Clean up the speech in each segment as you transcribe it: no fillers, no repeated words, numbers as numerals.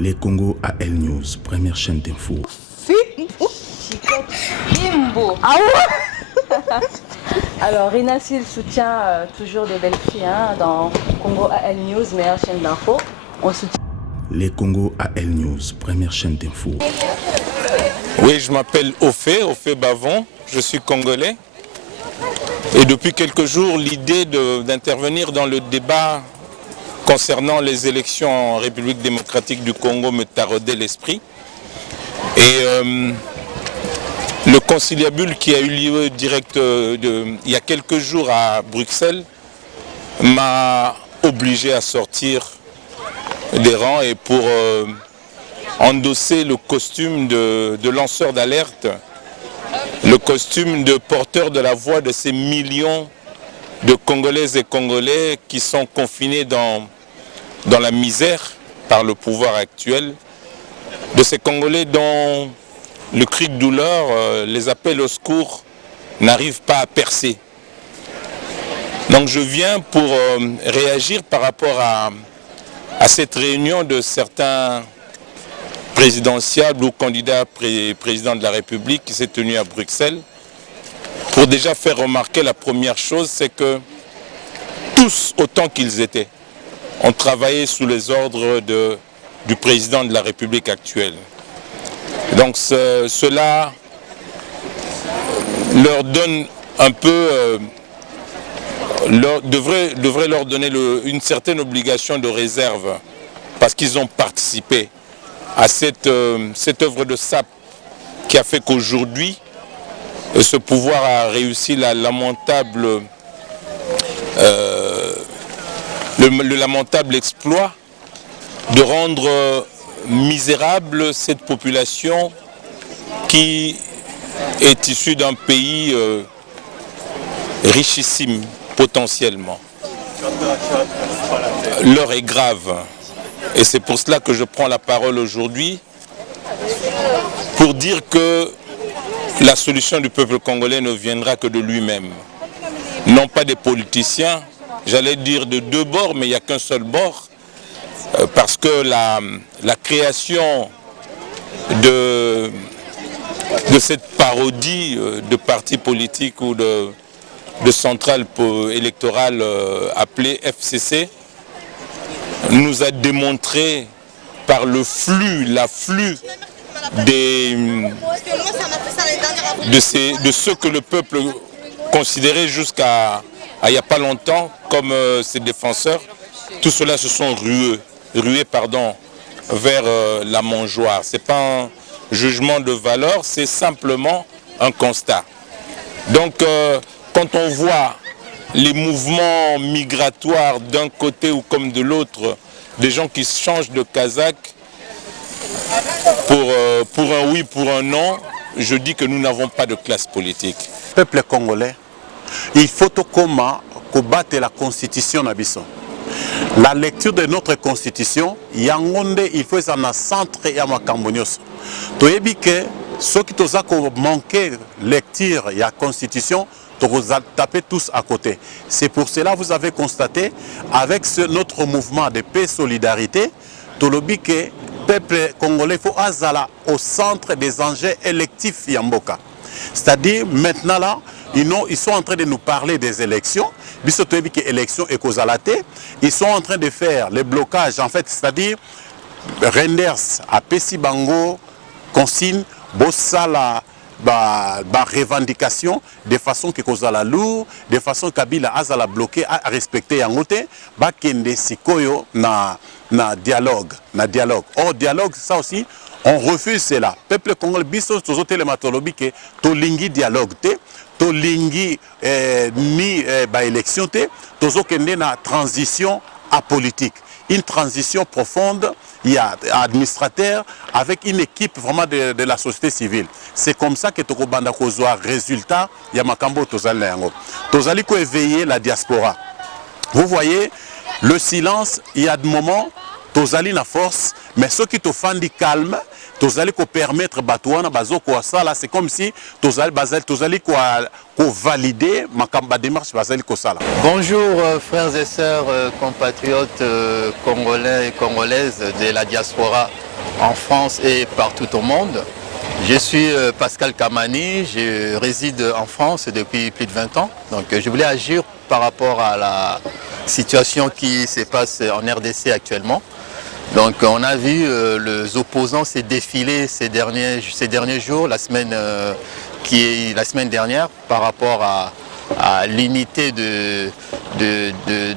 Les Congo AL News, première chaîne d'info. Ah ouais. Alors, Rina Sil soutient toujours des belles filles dans Congo AL News, meilleure chaîne d'info. On soutient. Les Congo AL News, première chaîne d'info. Oui, je m'appelle Ophé Bavon, je suis congolais. Et depuis quelques jours, l'idée d'intervenir dans le débat concernant les élections en République démocratique du Congo me taraudait l'esprit. Et le conciliabule qui a eu lieu il y a quelques jours à Bruxelles m'a obligé à sortir des rangs et pour endosser le costume de lanceur d'alerte, le costume de porteur de la voix de ces millions de Congolaises et Congolais qui sont confinés dans la misère par le pouvoir actuel, de ces Congolais dont le cri de douleur, les appels au secours n'arrivent pas à percer. Donc je viens pour réagir par rapport à cette réunion de certains présidentiables ou candidats président de la République qui s'est tenue à Bruxelles, pour déjà faire remarquer la première chose, c'est que tous, autant qu'ils étaient, ont travaillé sous les ordres du président de la République actuelle. Donc cela leur donne un peu, devrait leur donner une certaine obligation de réserve, parce qu'ils ont participé à cette œuvre de sape qui a fait qu'aujourd'hui, ce pouvoir a réussi le lamentable exploit de rendre misérable cette population qui est issue d'un pays richissime potentiellement. L'heure est grave et c'est pour cela que je prends la parole aujourd'hui pour dire que la solution du peuple congolais ne viendra que de lui-même. Non pas des politiciens, j'allais dire de deux bords, mais il n'y a qu'un seul bord, parce que la création de cette parodie de partis politiques ou de centrales électorales appelées FCC nous a démontré par l'afflux de ceux que le peuple considérait jusqu'à il n'y a pas longtemps comme ses défenseurs, tout cela se sont rués vers la mangeoire. Ce n'est pas un jugement de valeur, c'est simplement un constat. Donc quand on voit les mouvements migratoires d'un côté ou comme de l'autre, des gens qui changent de Kazakh pour un oui, pour un non, je dis que nous n'avons pas de classe politique. Peuple congolais, il faut combattre la constitution nabiso. La lecture de notre constitution, yangonde il faut en centre et à makambonyoso. Toyebi que ceux qui ont manqué lecture de la constitution, vous tapez tous à côté. C'est pour cela que vous avez constaté, avec notre mouvement de paix et solidarité, Tolobi que le peuple congolais faut azala au centre des enjeux électifs Yamboka. C'est-à-dire, maintenant là, ils sont en train de nous parler des élections. Ils sont en train de faire les blocages, en fait, c'est-à-dire, Renders à Pessibango, consigne, Bossala, revendication de façon que Kozala lourd, de façon Kabila Azala bloqué à respecter Yangote, Bakende Sikoyo na dialogue. Or dialogue, ça aussi, on refuse cela. Peuple congolais, biso tozote le matolobi que tolingi dialogue te, tolingi ni élection te, tozokende na transition apolitique. Une transition profonde, il y a administrateur avec une équipe vraiment de la société civile. C'est comme ça que Tokobanda Kozwa résultat, il y a Makambo Tozali Yango. Tozali ko éveiller la diaspora. Vous voyez, le silence, il y a des moments, Tozali na force, mais ceux qui te font du calme, Tozali ko permettre Batouana Bazoko Asala, c'est comme si Tozali ko valider ma démarche Bazali Kosala. Bonjour frères et sœurs, compatriotes congolais et congolaises de la diaspora. en France et partout au monde. Je suis Pascal Kamani, je réside en France depuis plus de 20 ans. Donc je voulais agir par rapport à la situation qui se passe en RDC actuellement. Donc on a vu les opposants se défiler ces derniers jours, la semaine dernière, par rapport à l'unité de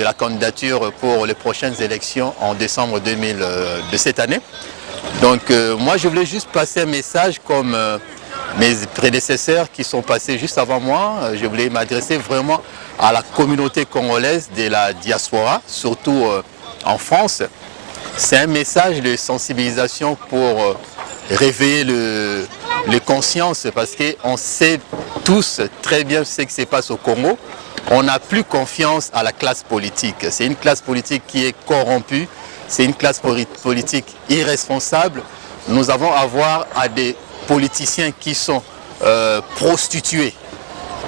la candidature pour les prochaines élections en décembre de cette année. Donc moi je voulais juste passer un message comme mes prédécesseurs qui sont passés juste avant moi. Je voulais m'adresser vraiment à la communauté congolaise de la diaspora, surtout en France. C'est un message de sensibilisation pour réveiller les consciences parce qu'on sait tous très bien ce qui se passe au Congo. On n'a plus confiance à la classe politique. C'est une classe politique qui est corrompue. C'est une classe politique irresponsable. Nous avons affaire à des politiciens qui sont prostitués,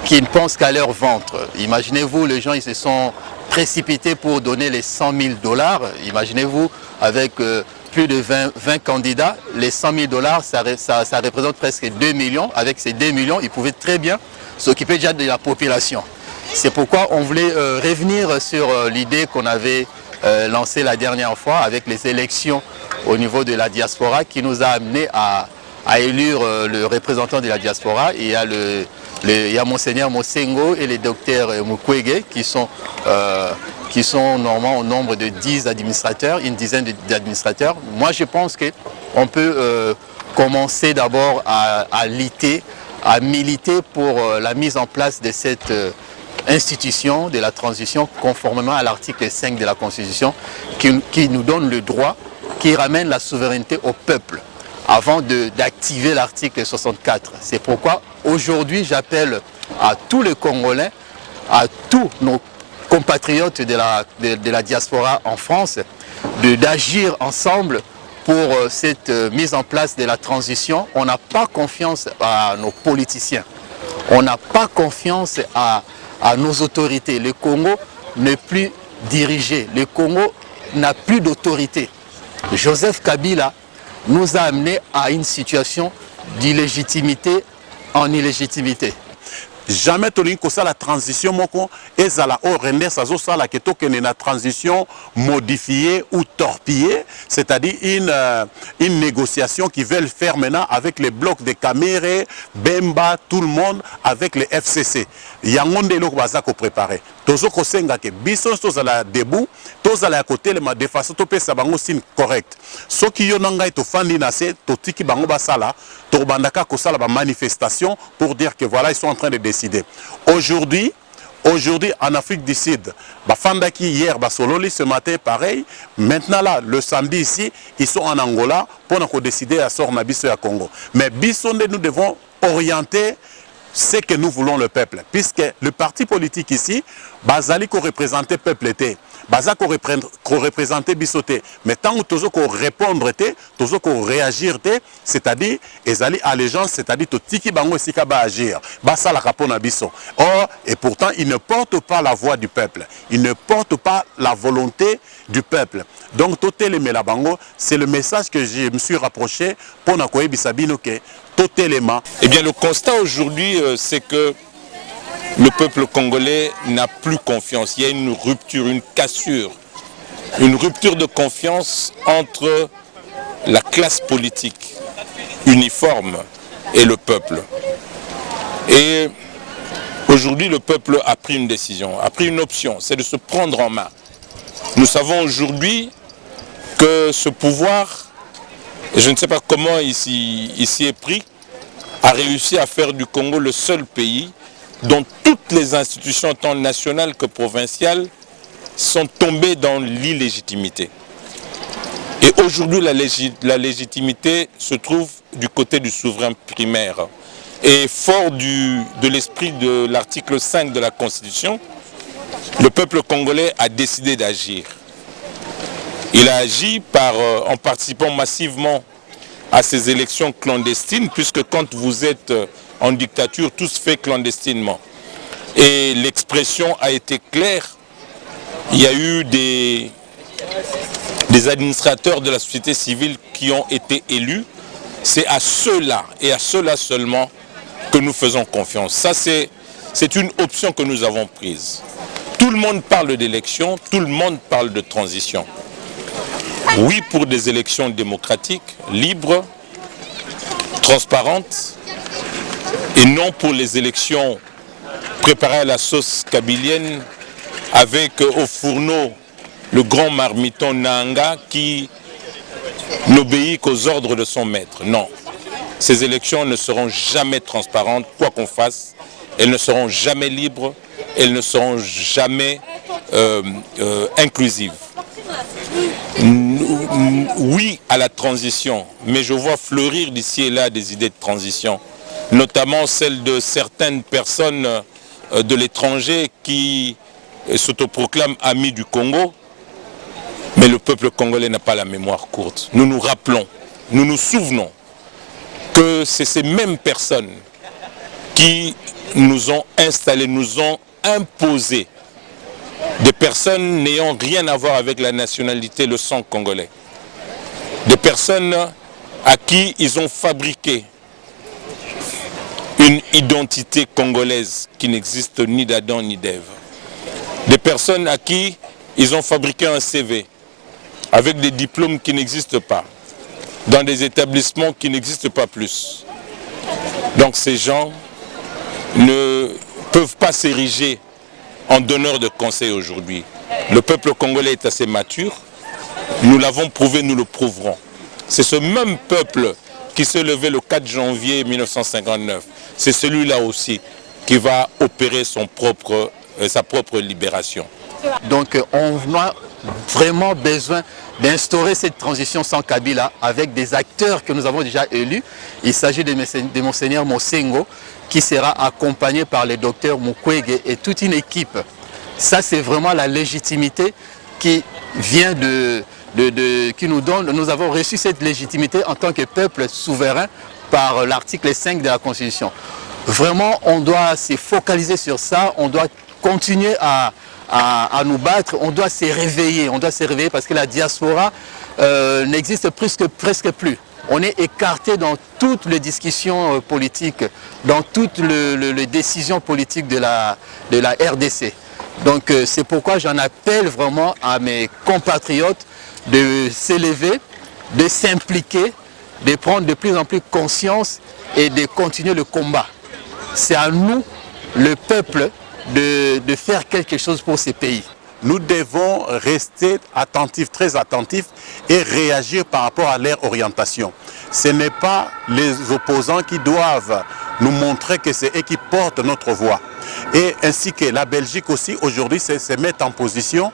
qui ne pensent qu'à leur ventre. Imaginez-vous, les gens ils se sont précipités pour donner les 100 000 $. Imaginez-vous, avec plus de 20 candidats, les 100 000 $, ça représente presque 2 millions. Avec ces 2 millions, ils pouvaient très bien s'occuper déjà de la population. C'est pourquoi on voulait revenir sur l'idée qu'on avait lancé la dernière fois avec les élections au niveau de la diaspora qui nous a amené à élire le représentant de la diaspora. Il y a Monseigneur Mosengo et le docteur Mukwege qui sont normalement au nombre de 10 administrateurs, une dizaine d'administrateurs. Moi je pense qu'on peut commencer d'abord à militer pour la mise en place de cette institution de la transition conformément à l'article 5 de la Constitution qui nous donne le droit, qui ramène la souveraineté au peuple avant d'activer l'article 64. C'est pourquoi aujourd'hui j'appelle à tous les Congolais, à tous nos compatriotes de la diaspora en France d'agir ensemble pour cette mise en place de la transition. On n'a pas confiance à nos politiciens, on n'a pas confiance à nos autorités. Le Congo n'est plus dirigé, le Congo n'a plus d'autorité. Joseph Kabila nous a amenés à une situation d'illégitimité en illégitimité. Jamais tolingi kosala transition moko ezala o render sazo sala que tokene na transition modifiée ou torpillée, c'est-à-dire une négociation qui veulent faire maintenant avec les blocs de Kamere, Bemba, tout le monde, avec les FCC. Yangonde eloko baza ko préparer. Tozo kosenga ke biso tozala debout, tozala côté le de façon topesa bango signe correct. Soki yo nanga to fandi na se totiki bango basala, to bandaka kosala ba manifestation pour dire que voilà ils sont en train de décider. Aujourd'hui en Afrique du Sud, Bafandaki hier, Basololi ce matin pareil. Maintenant là, le samedi ici, ils sont en Angola pour décider à sort Nabiso à Congo. Mais Bissonde, nous devons orienter ce que nous voulons le peuple. Puisque le parti politique ici, Bazali ko représenter le peuple était. Bazali ko représenter Bissoté. Mais tant que nous ko répondre était, nous ko réagir était, c'est-à-dire ezali allégeance, c'est-à-dire to tiki bango sika ba agir. Basa la kapona biso. Or et pourtant il ne porte pas la voix du peuple. Il ne porte pas la volonté du peuple. Donc totele me la bango, c'est le message que je me suis rapproché pour na koyebi sabino ke totelema. Eh bien le constat aujourd'hui c'est que le peuple congolais n'a plus confiance. Il y a une rupture, une cassure, une rupture de confiance entre la classe politique uniforme et le peuple. Et aujourd'hui, le peuple a pris une décision, a pris une option, c'est de se prendre en main. Nous savons aujourd'hui que ce pouvoir, et je ne sais pas comment ici est pris, a réussi à faire du Congo le seul pays dont toutes les institutions, tant nationales que provinciales, sont tombées dans l'illégitimité. Et aujourd'hui, la légitimité se trouve du côté du souverain primaire. Et fort de l'esprit de l'article 5 de la Constitution, le peuple congolais a décidé d'agir. Il a agi en participant massivement à ces élections clandestines, puisque quand vous êtes en dictature, tout se fait clandestinement. Et l'expression a été claire. Il y a eu des administrateurs de la société civile qui ont été élus. C'est à ceux-là et à ceux-là seulement que nous faisons confiance. Ça, c'est une option que nous avons prise. Tout le monde parle d'élections, tout le monde parle de transition. Oui, pour des élections démocratiques, libres, transparentes, et non pour les élections préparées à la sauce kabylienne avec au fourneau le grand marmiton Nanga qui n'obéit qu'aux ordres de son maître. Non, ces élections ne seront jamais transparentes, quoi qu'on fasse. Elles ne seront jamais libres, elles ne seront jamais inclusives. Oui à la transition, mais je vois fleurir d'ici et là des idées de transition, notamment celles de certaines personnes de l'étranger qui s'autoproclament amis du Congo, mais le peuple congolais n'a pas la mémoire courte. Nous nous rappelons, nous nous souvenons que c'est ces mêmes personnes qui nous ont installés, nous ont imposé des personnes n'ayant rien à voir avec la nationalité, le sang congolais. Des personnes à qui ils ont fabriqué une identité congolaise qui n'existe ni d'Adam ni d'Ève. Des personnes à qui ils ont fabriqué un CV avec des diplômes qui n'existent pas, dans des établissements qui n'existent pas plus. Donc ces gens ne peuvent pas s'ériger en donneurs de conseils aujourd'hui. Le peuple congolais est assez mature, nous l'avons prouvé, nous le prouverons. C'est ce même peuple qui s'est levé le 4 janvier 1959. C'est celui-là aussi qui va opérer sa propre libération. Donc on a vraiment besoin d'instaurer cette transition sans Kabila avec des acteurs que nous avons déjà élus. Il s'agit de Monseigneur Mosengo qui sera accompagné par le docteur Mukwege et toute une équipe. Ça, c'est vraiment la légitimité qui vient qui nous donne. Nous avons reçu cette légitimité en tant que peuple souverain par l'article 5 de la Constitution. Vraiment, on doit se focaliser sur ça, on doit continuer à nous battre, on doit se réveiller parce que la diaspora n'existe presque plus. On est écarté dans toutes les discussions politiques, dans toutes les décisions politiques de la RDC. Donc c'est pourquoi j'en appelle vraiment à mes compatriotes de s'élever, de s'impliquer, de prendre de plus en plus conscience et de continuer le combat. C'est à nous, le peuple, de faire quelque chose pour ces pays. Nous devons rester attentifs, très attentifs et réagir par rapport à leur orientation. Ce n'est pas les opposants qui doivent nous montrer que c'est eux qui portent notre voix. Et ainsi que la Belgique aussi, aujourd'hui, se met en position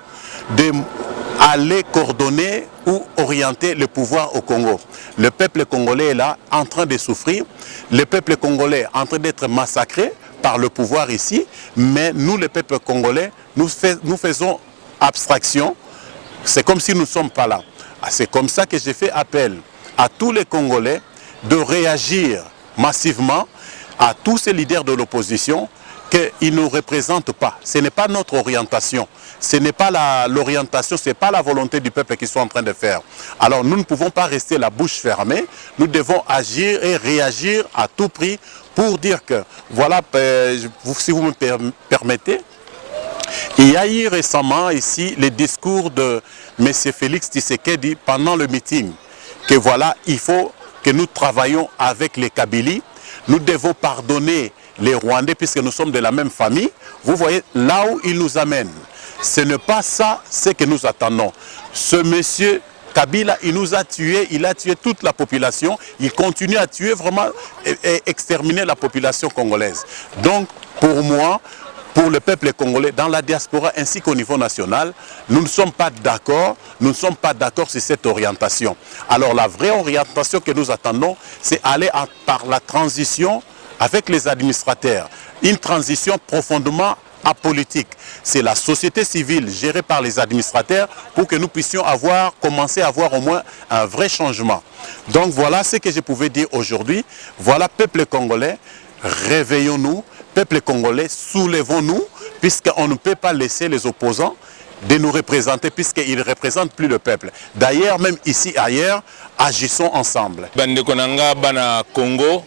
d'aller coordonner ou orienter le pouvoir au Congo. Le peuple congolais est là, en train de souffrir. Le peuple congolais est en train d'être massacré par le pouvoir ici, mais nous, le peuple congolais, nous faisons abstraction. C'est comme si nous ne sommes pas là. C'est comme ça que j'ai fait appel à tous les Congolais de réagir massivement à tous ces leaders de l'opposition qu'ils ne représentent pas. Ce n'est pas notre orientation. Ce n'est pas l'orientation, ce n'est pas la volonté du peuple qu'ils sont en train de faire. Alors nous ne pouvons pas rester la bouche fermée. Nous devons agir et réagir à tout prix pour dire que, voilà, si vous me permettez, il y a eu récemment ici les discours de M. Félix Tshisekedi pendant le meeting, que voilà, il faut que nous travaillions avec les Kabylies, nous devons pardonner les Rwandais puisque nous sommes de la même famille. Vous voyez, là où il nous amène, ce n'est pas ça ce que nous attendons. Ce monsieur Kabila, il nous a tués, il a tué toute la population, il continue à tuer vraiment et exterminer la population congolaise. Donc, pour moi, pour le peuple congolais, dans la diaspora ainsi qu'au niveau national, nous ne sommes pas d'accord, sur cette orientation. Alors la vraie orientation que nous attendons, c'est aller par la transition avec les administrateurs. Une transition profondément apolitique. C'est la société civile gérée par les administrateurs pour que nous puissions commencer à avoir au moins un vrai changement. Donc voilà ce que je pouvais dire aujourd'hui. Voilà, peuple congolais, réveillons-nous. Peuple congolais, soulevons-nous, puisqu'on ne peut pas laisser les opposants de nous représenter puisqu'ils ne représentent plus le peuple. D'ailleurs, même ici, ailleurs, agissons ensemble. Bandeko nanga bana Congo,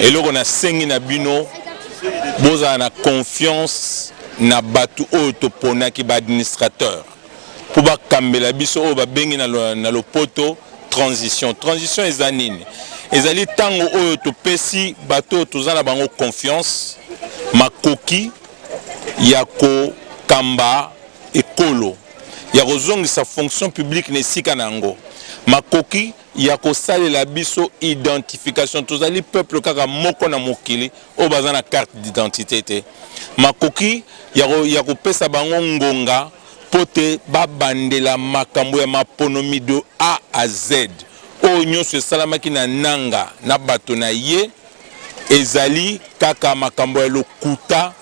eloko na sengi na bino, boza na confiance na batu oyo toponaki ba administrateur. Pour ba kambela biso oyo ba bengi na lopoto transition. Transition eza nini? Ezali tango oyo topesi bato toza na bango confiance, makoki ya ko kamba ekolo, ya kozongisa fonction publique na esika nango. Makoki ya kosalela biso identification, tozali peuple kaka moko na mokili oyo baza na carte d'identité te. Makoki ya kopesa bango ngonga pote babandela makambo ya maponomi de A à Z oyo nyonso esalamaki na nanga na bato na ye, ezali kaka makambo ya lokuta.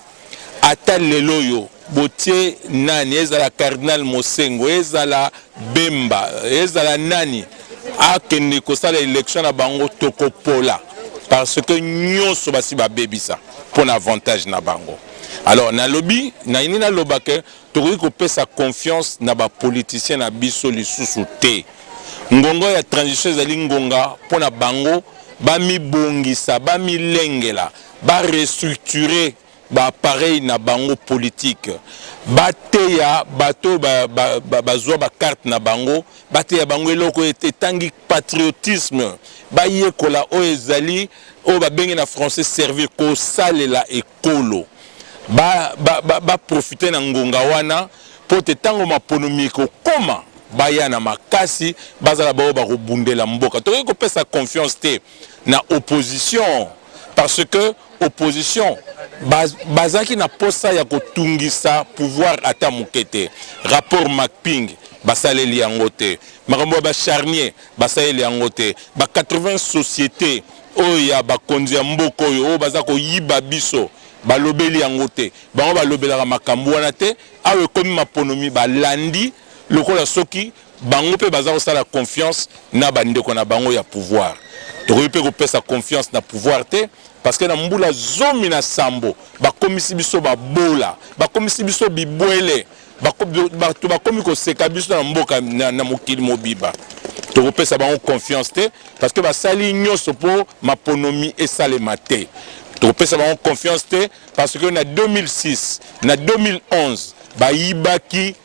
Ata lelo yo botie nani, ezala Cardinal Mosengo, ezala Bemba, ezala nani akende kosala élection na bango tokopola parce que nyonso basi babebisa pour avantage na bango. Alors na lobby na ini na lobake tokoki kopesa confiance na ba politicien na biso lisusu te. Ngongo ya transition ezali ngonga pona bango bami bongisa, bami lengela, ba restructurer ba appareil na bango politique, bateya bato bazwa ba carte na bango, bateya bango eloko etangi patriotisme, bayekola o ezali o ba bengi na français servir ko salela ekolo, ba profiter na ngonga wana po te tango maponomi ko koma baya na makasi bazala bao ba robundela mboka. Toki ko pesa confiance te na opposition parce que opposition bazaki na posa ya kotungisa pouvoir ata mukete. Rapport Macping basaleli yango te, makambo ba charnier basaleli yango te, ba 80 sociétés oya bakonzi ya mboko oyo baza ko yiba biso balobeli yango te, bango balobelaka makambo wana te. Awe komi maponomi balandi lokola soki bango pe baza kosala confiance na bandeko na bango ya pouvoir. Tokoki pe kopesa confiance na pouvoir te parce que na mbula zomi na sambo bakomisi biso babola, bakomisi biso bibwele, bakomi koseka biso na mboka na mokili mobiba. Tokopesa bango confiance te parce que basali nyonso po maponomi esalema te. Tokopesa bango confiance te parce que na 2006 na 2011 bayibaki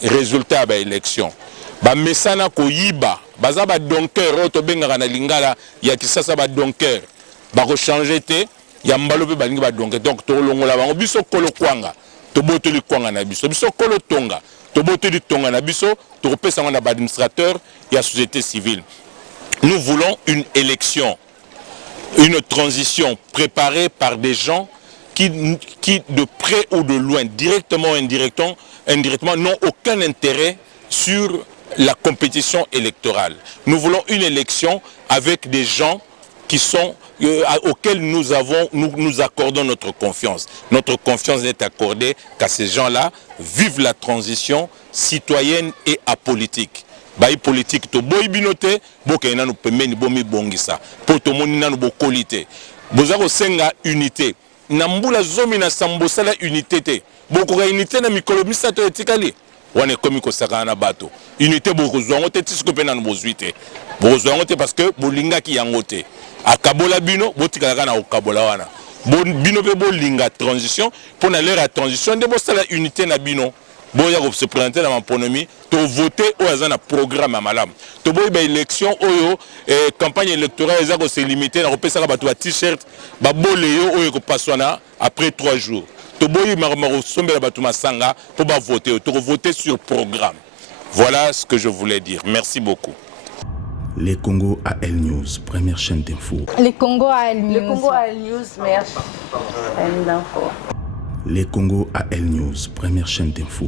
résultat ba élection, ba mesana ko yiba baza ba donker oyo tobengaka na lingala ya kisasa ba donker bako changer te ya mbalo pe balingi ba donker. Donc tolongola bango biso kolo kwanga toboteli kwanga na biso, biso kolo tonga toboteli tonga na biso, tokopesa ngo na ba administrateur ya société civile. Nous voulons une élection, une transition préparée par des gens qui de près ou de loin, directement ou indirectement, n'ont aucun intérêt sur la compétition électorale. Nous voulons une élection avec des gens qui sont, auxquels nous accordons notre confiance. Notre confiance n'est accordée qu'à ces gens-là vivent la transition citoyenne et apolitique. Bayi politique to boy binote boka ina no pemeni bomi bongisa po to moni na no bokolite bozako senga unité na mbula zomi na sambosala unité te boko ka unité na mikolo misato etikali wane komi ko sakana bato unité boko zongo te tisiko pe na no bozuite boko zongo te parce que bolinga ki yango te akabola bino botikala na okabola wana bino pe bolinga transition pour na l'ère à transition de bosala unité na bino. Boya se présenter dans ma ponomie, to voter au hasard un programme à malam. To boy ba élection oyo campagne électorale ezako se limiter na repesa ba t-shirt ba boleyo oyo ko paswana après 3 jours. To boy marmaro sombela ba masanga pour ba voter, to voter sur programme. Voilà ce que je voulais dire. Merci beaucoup. Les Congo AL News, première chaîne d'info. Les Congo AL News. Le Congo AL News, meilleure chaîne d'info. Les Congo AL News, première chaîne d'info.